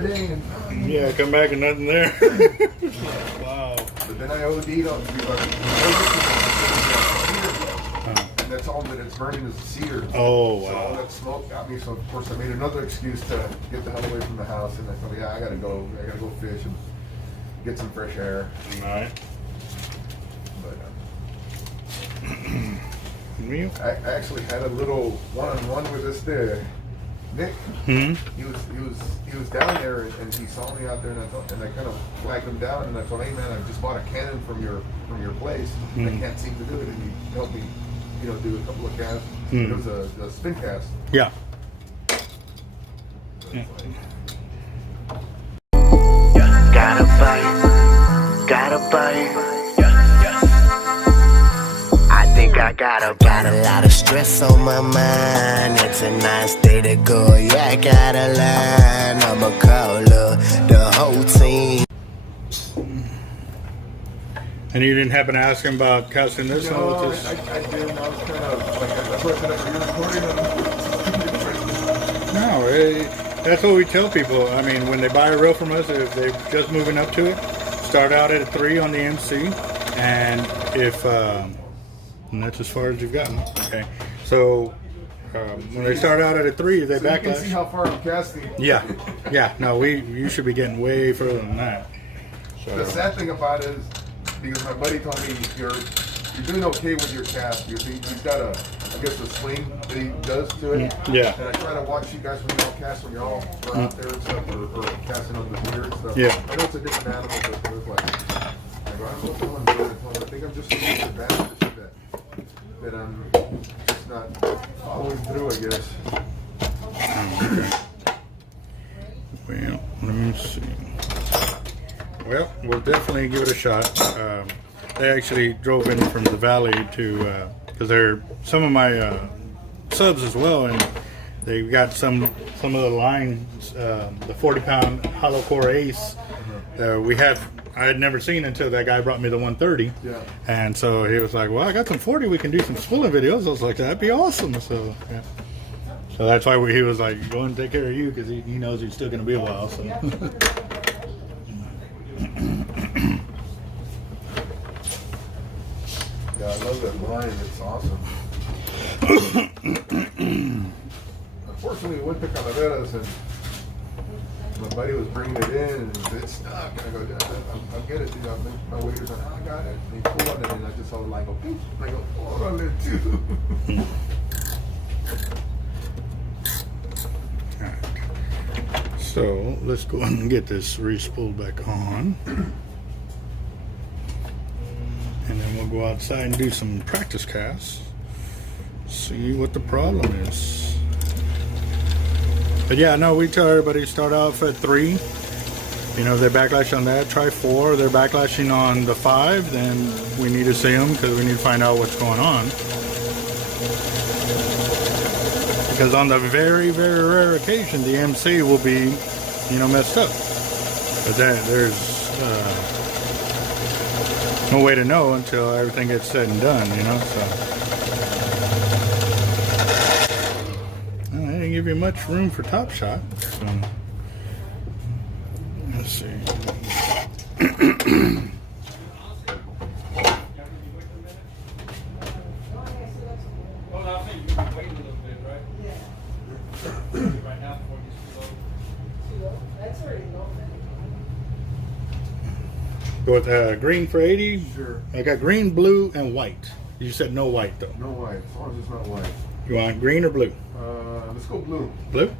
every day. And, yeah, come back and nothing there. Wow. But then I OD'd on and that's all that it's burning is the cedar. Oh, wow. So all that smoke got me. So of course I made another excuse to get the hell away from the house. And I thought, yeah, I gotta go fish and get some fresh air. All right. But I actually had a little one-on-one with this there. Nick, he was down there and he saw me out there and I kind of flagged him down and I told, hey man, I just bought a cannon from your place. I can't seem to do it, and he helped me, do a couple of casts. It was a spin cast. Yeah. Got a lot of stress on my mind. It's a nice day to go. Yeah, I got a line. I'ma call the whole team. And you didn't happen to ask him about casting this? No, I didn't. I was kind of like, that's what I said, No, that's what we tell people. I mean, when they buy a reel from us, if they're just moving up to it, start out at a 3 on the MC, and if and that's as far as you've gotten. Okay, so when they start out at a 3, they backlash. You can see how far I'm casting. Yeah. No, you should be getting way further than that. So. The sad thing about it is, because my buddy told me you're doing okay with your cast. He's got a swing that he does to it. Yeah. And I try to watch you guys when you all cast, when you're all out there and stuff, or casting on the pier and stuff. Yeah. I know it's a different animal, but it was like, I don't know what I'm doing. I think I'm just so used to that I'm just not following through, I guess. Well, let me see. Well, we'll definitely give it a shot. They actually drove in from the valley to, because they're some of my subs as well, and they've got some of the lines, the 40-pound hollow core ace. I had never seen until that guy brought me the 130. Yeah. And so he was like, well, I got some 40. We can do some spooling videos. I was like, that'd be awesome. So, yeah. So that's why he was like, go and take care of you, because he knows he's still going to be a while. So. Yeah, I love that line. It's awesome. Unfortunately, we went to Calaveras and my buddy was bringing it in and it's stuck. And I go, I'll get it. My waiter's like, I got it. And he pulled on it and I just saw the line go, boop. And I go, hold on it too. So let's go and get this re-spooled back on. And then we'll go outside and do some practice casts. See what the problem is. But yeah, no, we tell everybody start off at 3. If they backlash on that, try 4. If they're backlashing on the 5, then we need to see them because we need to find out what's going on. Because on the very, very rare occasion, the MC will be, messed up. But then there's no way to know until everything gets said and done, so. I didn't give you much room for top shot. So. Let's see. Go with green for 80. Sure. I got green, blue, and white. You said no white though. No white, as long as it's not white. You want green or blue? Let's go blue. Blue?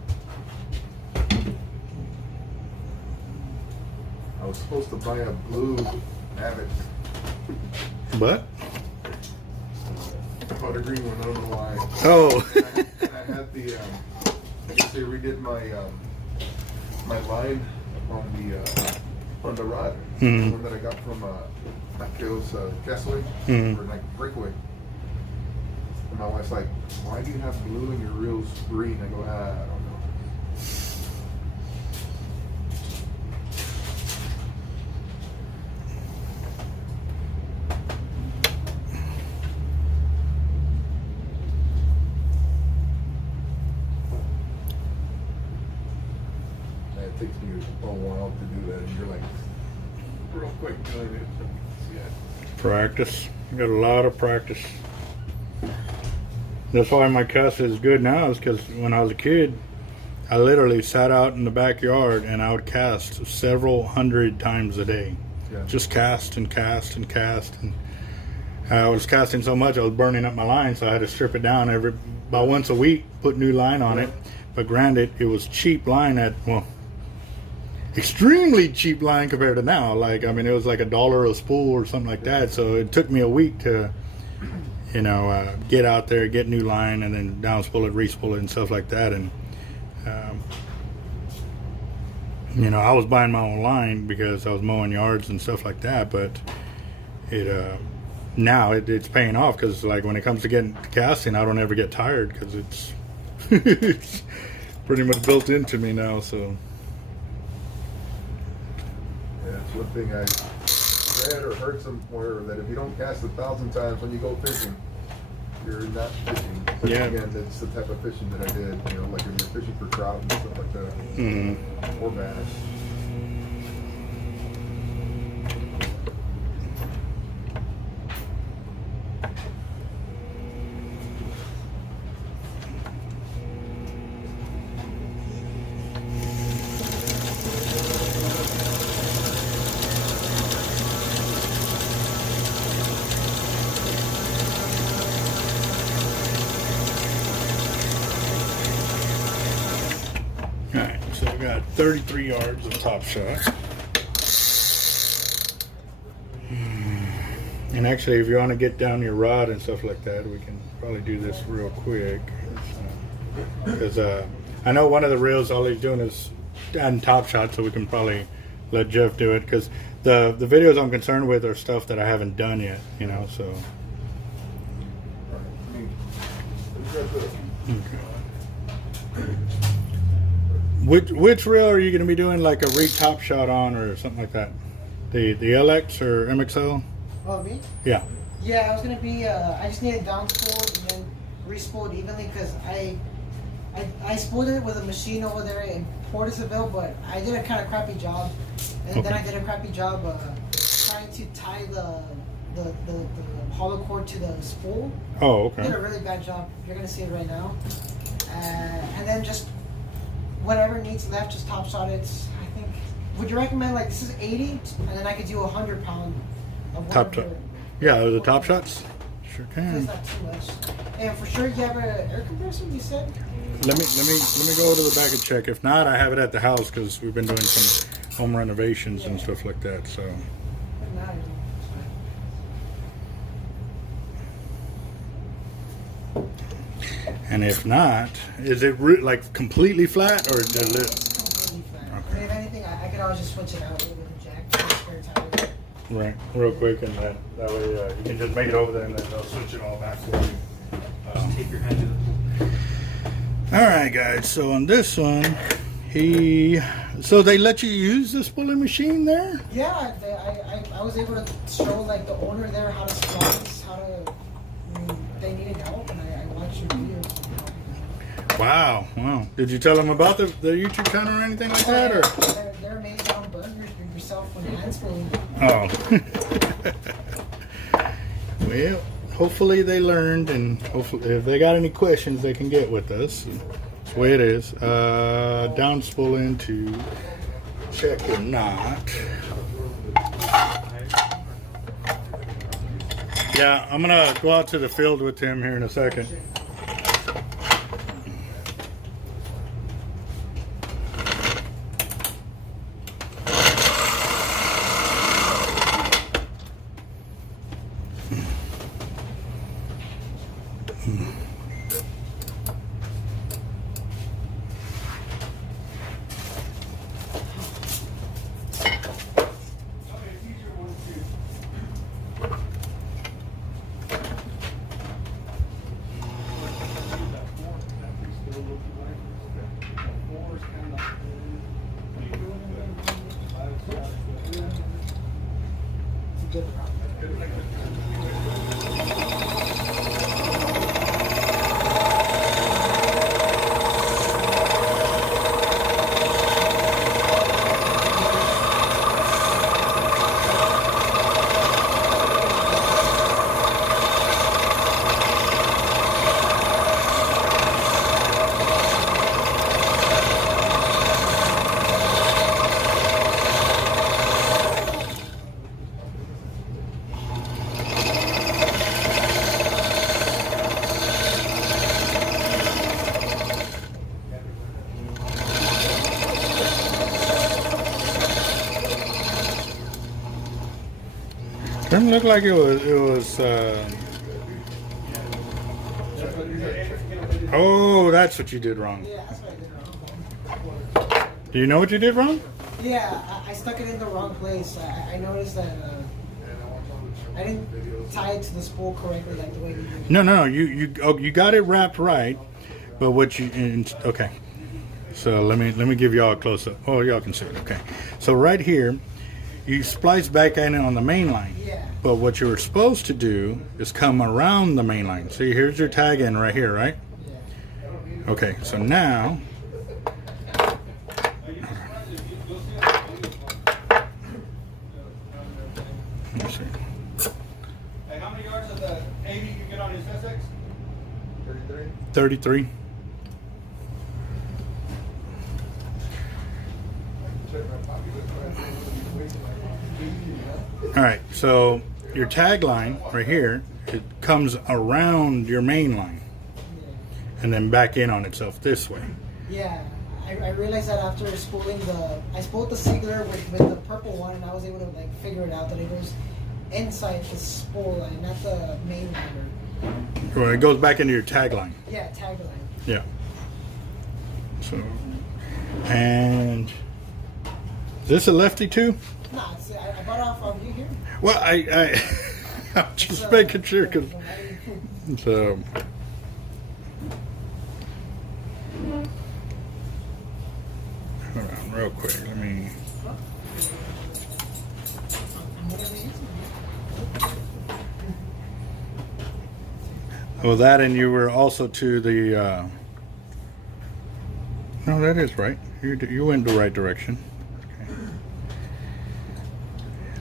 I was supposed to buy a blue avet. But? I bought a green one, I don't know why. Oh. And I had the, I guess they redid my line on the rod. Mm-hmm. The one that I got from Mateo's Castaway, or like Breakaway. And my wife's like, why do you have blue and your reel's green? I go, I don't know. It takes me a while to do that, and you're like real quick doing it. Yeah. Practice. You got a lot of practice. That's why my cast is good now, is because when I was a kid, I literally sat out in the backyard and I would cast several hundred times a day. Yeah. Just cast and cast and cast. And I was casting so much I was burning up my line, so I had to strip it down about once a week, put new line on it. But granted, it was cheap line extremely cheap line compared to now. Like, I mean, it was like $1 a spool or something like that. So it took me a week to, get out there, get new line, and then down spool it, re-spool it, and stuff like that. And I was buying my own line because I was mowing yards and stuff like that. But now it's paying off, because like when it comes to getting to casting, I don't ever get tired, because it's it's pretty much built into me now. So yeah, it's one thing I read or heard somewhere, that if you don't cast 1,000 times when you go fishing, you're not fishing. But Yeah. again, that's the type of fishing that I did. Like if you're fishing for trout and stuff like that, or bass. alright, so we got 33 yards of top shot. And actually, if you want to get down your rod and stuff like that, we can probably do this real quick. Because I know one of the reels, all he's doing is adding top shot, so we can probably let Jeff do it. Because the videos I'm concerned with are stuff that I haven't done yet, so. Okay. Which reel are you going to be doing like a rig top shot on or something like that? The LX or MXL? Oh, me? Yeah. Yeah, I was gonna be. I just needed down spooled and then re-spooled evenly, because I spooled it with a machine over there in Portisville, but I did a kind of crappy job, and then I did a crappy job trying to tie the hollow cord to the spool. Oh, okay. I did a really bad job. You're gonna see it right now. And then just whatever needs left, just top shot it. I think. Would you recommend, like, this is 80, and then I could do 100 pound of Top shot. Yeah, the top shots. Sure That's can. not too much. And for sure, you have an air compressor, you said? Let me go to the back and check. If not, I have it at the house, because we've been doing some home renovations and stuff like that. So. And if not, is it like completely flat, or is it? Completely flat. Okay. If anything, I could always just switch it out with a jack for spare tire. Right, real quick, and that way you can just make it over there, and then they'll switch it all back for you. Just take your hand to the pool. All right, guys. So on this one, so they let you use the spooling machine there? Yeah, I was able to show like the owner there how to splice, they needed help, and I watched your videos. Wow. Did you tell them about the YouTube channel or anything like that, or? They're amazing on burgers yourself when hand spooling. Oh. Well, hopefully they learned, and hopefully if they got any questions, they can get with us. That's the way it is. Down spooling to check or not. Yeah, I'm gonna go out to the field with him here in a second. Didn't look like it was. Oh, that's what you did wrong. Yeah, that's what I did wrong. Do you know what you did wrong? Yeah, I stuck it in the wrong place. I noticed that I didn't tie it to the spool correctly, like the way you did. No. You got it wrapped right, but what you okay. So let me give y'all a close up. Oh, y'all can see it. Okay. So right here, you splice back in on the main line. Yeah. But what you were supposed to do is come around the main line. See, here's your tag end right here, right? Yeah. Okay. So now. Let's see. Hey, how many yards of the 80 you get on his SX? 33. All right, so your tag line right here, it comes around your main line and then back in on itself this way. Yeah, I realized that after spooling I spooled the Sigler with the purple one, and I was able to like figure it out that it goes inside the spool line, not the main line. Well, it goes back into your tag line. Yeah, tag line. Yeah. So, and is this a lefty too? Nah, I bought off of you here. Well, I'm just making sure because so. Hold on, real quick. Let me. Well, that and you were also to the. No, that is right. You went the right direction. Okay.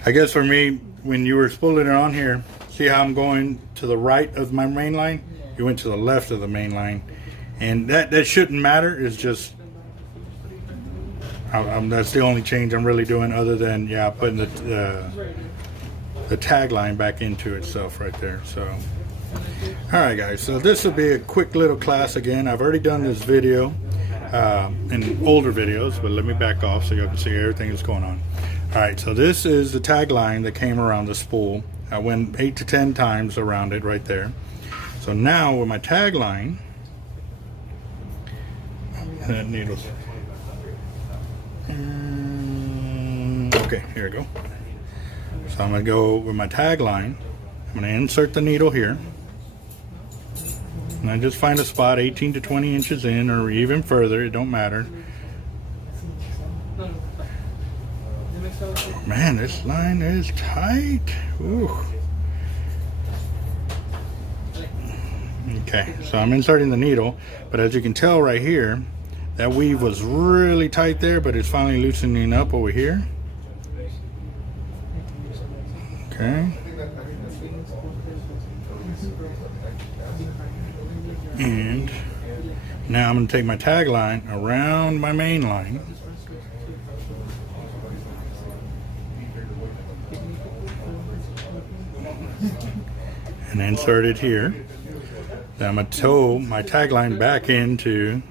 I guess for me, when you were spooling it on here, see how I'm going to the right of my main line? You went to the left of the main line, and that shouldn't matter. It's just that's the only change I'm really doing, other than putting the tag line back into itself right there. So, all right, guys. So this will be a quick little class again. I've already done this video in older videos, but let me back off so you can see everything that's going on. All right. So this is the tag line that came around the spool. I went 8 to 10 times around it right there. So now with my tag line, that needle's okay, here we go. So I'm going to go with my tag line. I'm going to insert the needle here. And I just find a spot 18 to 20 inches in, or even further, it don't matter. Man, this line is tight. Ooh. Okay, so I'm inserting the needle, but as you can tell right here, that weave was really tight there, but it's finally loosening up over here. Okay. And now I'm going to take my tag line around my main line. And insert it here. Then I'm going to tow my tag line back into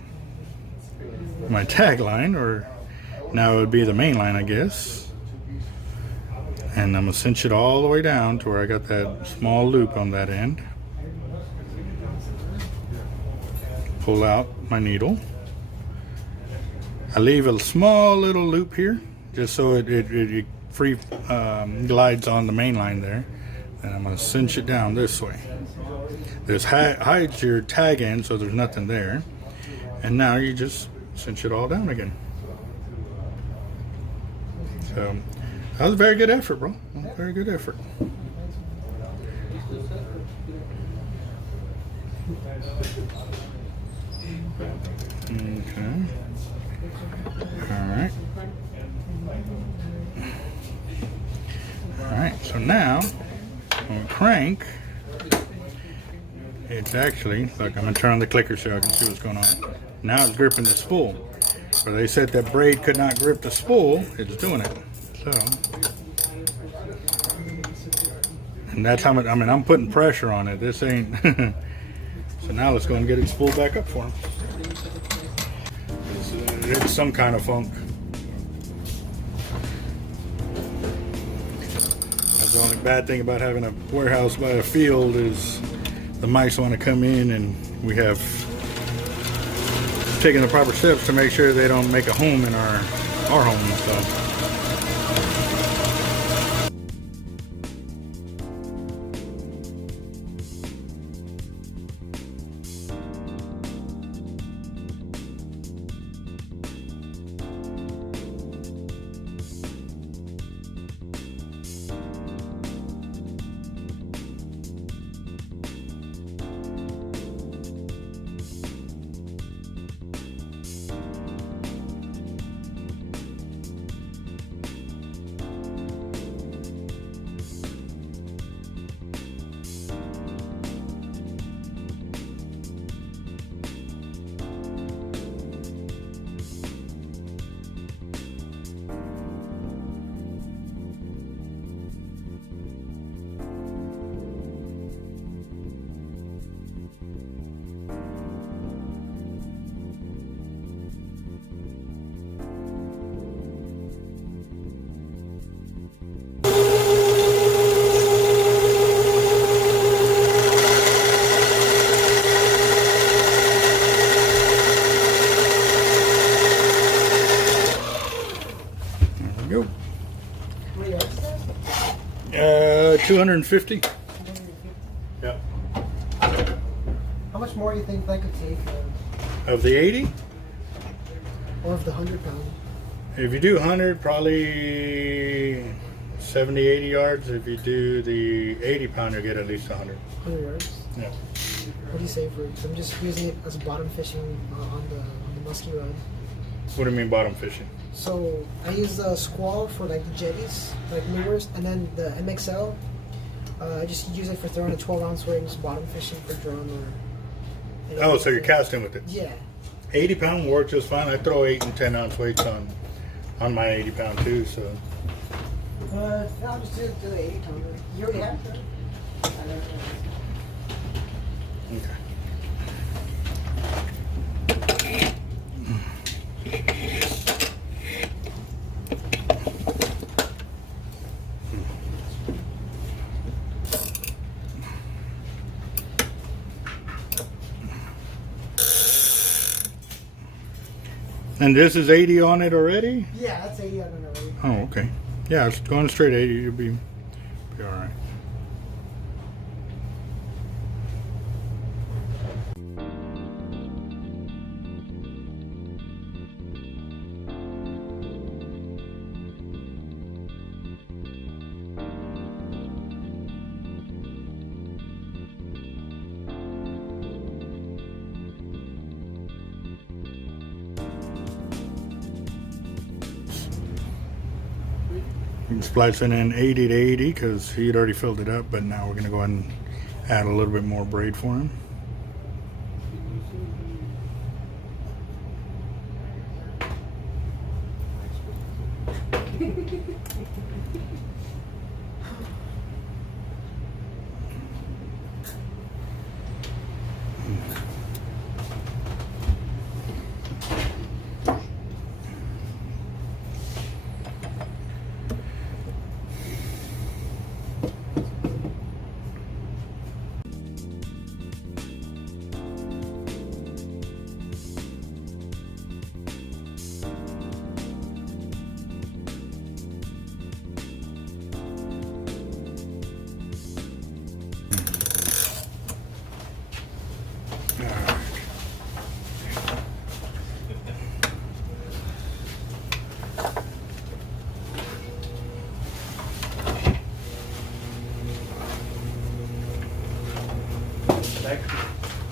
my tag line, or now it would be the main line, I guess. And I'm going to cinch it all the way down to where I got that small loop on that end. Pull out my needle. I leave a small little loop here just so it free glides on the main line there. And I'm going to cinch it down this way. This hides your tag end, so there's nothing there. And now you just cinch it all down again. So that was a very good effort, bro. Very good effort. Okay. Alright. Alright, so now on crank, it's actually, look, I'm going to turn on the clicker so I can see what's going on. Now it's gripping the spool. Where they said that braid could not grip the spool, it's doing it. So, and that's how much, I mean, I'm putting pressure on it. This ain't, so now let's go and get it spooled back up for him. It's some kind of funk. The only bad thing about having a warehouse by a field is the mice want to come in, and we have taken the proper steps to make sure they don't make a home in our home. So. Go. 250. Yeah. How much more do you think that could take? Of the 80? Or of the 100-pound? If you do 100, probably 70, 80 yards. If you do the 80-pound, you'll get at least 100. 100 yards? Yeah. What do you say for it? I'm just using it as bottom fishing on the musky rod. What do you mean bottom fishing? So I use the squall for like the jetties, like lures, and then the MXL. I just use it for throwing a 12-ounce rings, bottom fishing for drum or. Oh, so you're casting with it? Yeah. 80-pound works just fine. I throw 8 and 10-ounce weights on my 80-pound too. So. I'll just do the 80-pounder. You already have that? Okay. And this is 80 on it already? Yeah, that's 80 on it already. Oh, okay. Yeah, it's going straight 80. You'll be all right. You can splice it in 80 to 80 because he had already filled it up, but now we're going to go ahead and add a little bit more braid for him.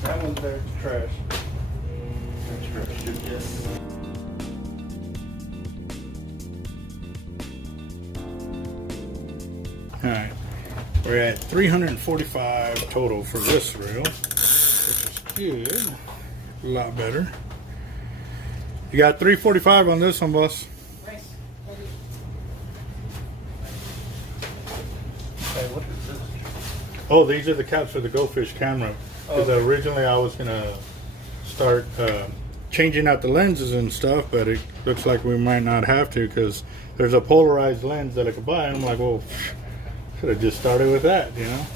That one's there, it's trash. That's trash too, yes. Alright, we're at 345 total for this reel, which is good. A lot better. You got 345 on this one, boss. Nice. Hey, what is this? Oh, these are the caps for the Go Fish camera. Because originally I was going to start changing out the lenses and stuff, but it looks like we might not have to because there's a polarized lens that I could buy. And I'm like, well, Should have just started with that, you know.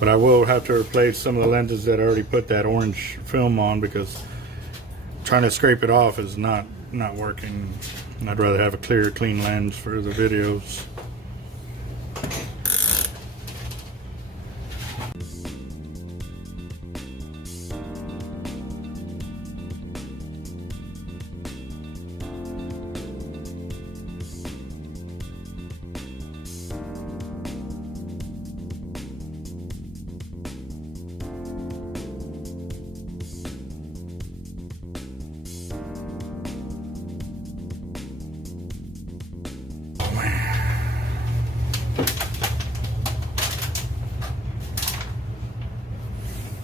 But I will have to replace some of the lenses that I already put that orange film on, because trying to scrape it off is not working. And I'd rather have a clear, clean lens for the videos.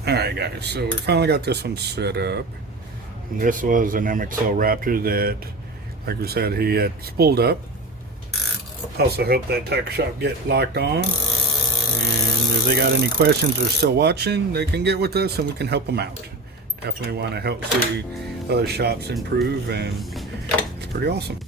Alright guys, so we finally got this one set up. And this was an MXL Raptor that, like we said, he had spooled up. Also helped that tackle shop get locked on. And if they got any questions or still watching, they can get with us and we can help them out. Definitely want to help see other shops improve, and it's pretty awesome.